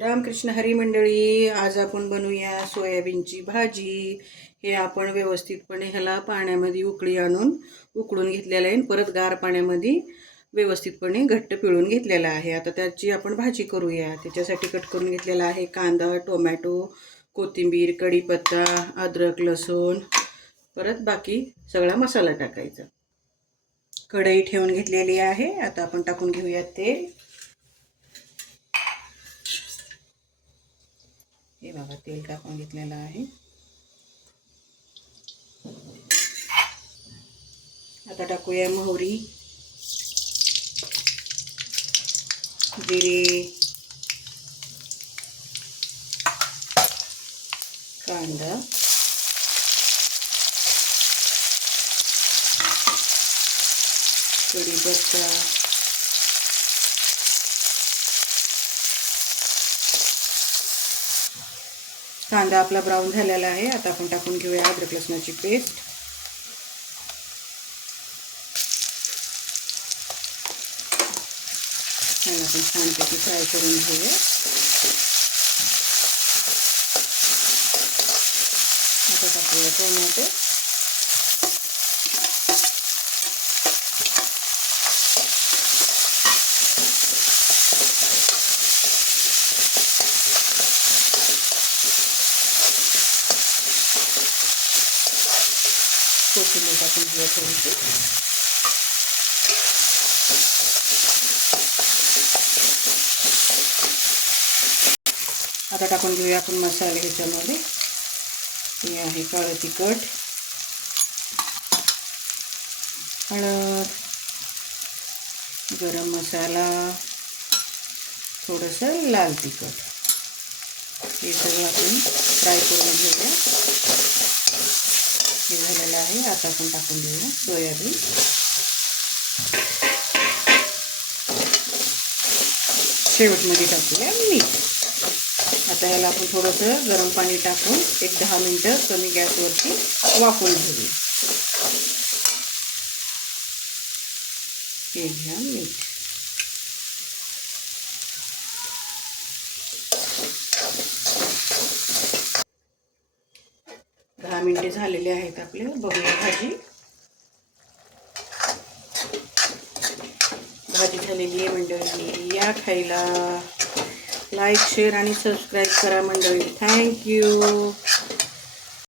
रामकृष्ण हरी मंडळी, आज आपण बनवूया सोयाबीनची भाजी। हे आपण व्यवस्थितपणे ह्याला पाण्यामध्ये उकळी आणून उकळून घेतलेलं आहे, परत गार पाण्यामध्ये व्यवस्थितपणे घट्ट पिळून घेतलेला आहे। आता त्याची आपण भाजी करूया। त्याच्यासाठी कट करून घेतलेला आहे कांदा, टोमॅटो, कोथिंबीर, कढीपत्ता, अद्रक, लसूण, परत बाकी सगळा मसाला टाकायचा। कढई ठेवून घेतलेली आहे। आता आपण टाकून घेऊया तेल। हे बघा, तेल टाकून घेतलेलं आहे। आता टाकूया मोहरी, जिरे, कांदा, कढीपत्ता, कांदा आपला ब्राऊन झालेला आहे। आता आपण टाकून घेऊया अद्रक लसणाची पेस्ट। ह्याला आपण छानपैकी फ्राय करून घेऊया। आता टाकूया टोमॅटो, कोथिंबीर टाकून घेऊया थोडीशी। आता टाकून घेऊया आपण मसाले ह्याच्यामध्ये। हे आहे काळं तिखट, हळद, गरम मसाला, थोडंसं लाल तिखट। हे सगळं आपण फ्राय करून घेऊया। हे झालेलं आहे। आता आपण टाकून देऊया सोयाबीन। शेवटमध्ये टाकूया मीठ। आता याला आपण थोडंसं गरम पाणी टाकून एक 10 मिनिटं कमी गॅसवरती वाफवून घेऊया। हे घ्या मीठ। दहा मिनिटे झालेले आहेत आपले। बघूया भाजी। भाजी झालेली आहे मंडळी, या खायला। लाईक, शेअर आणि सबस्क्राईब करा मंडळी। थँक्यू।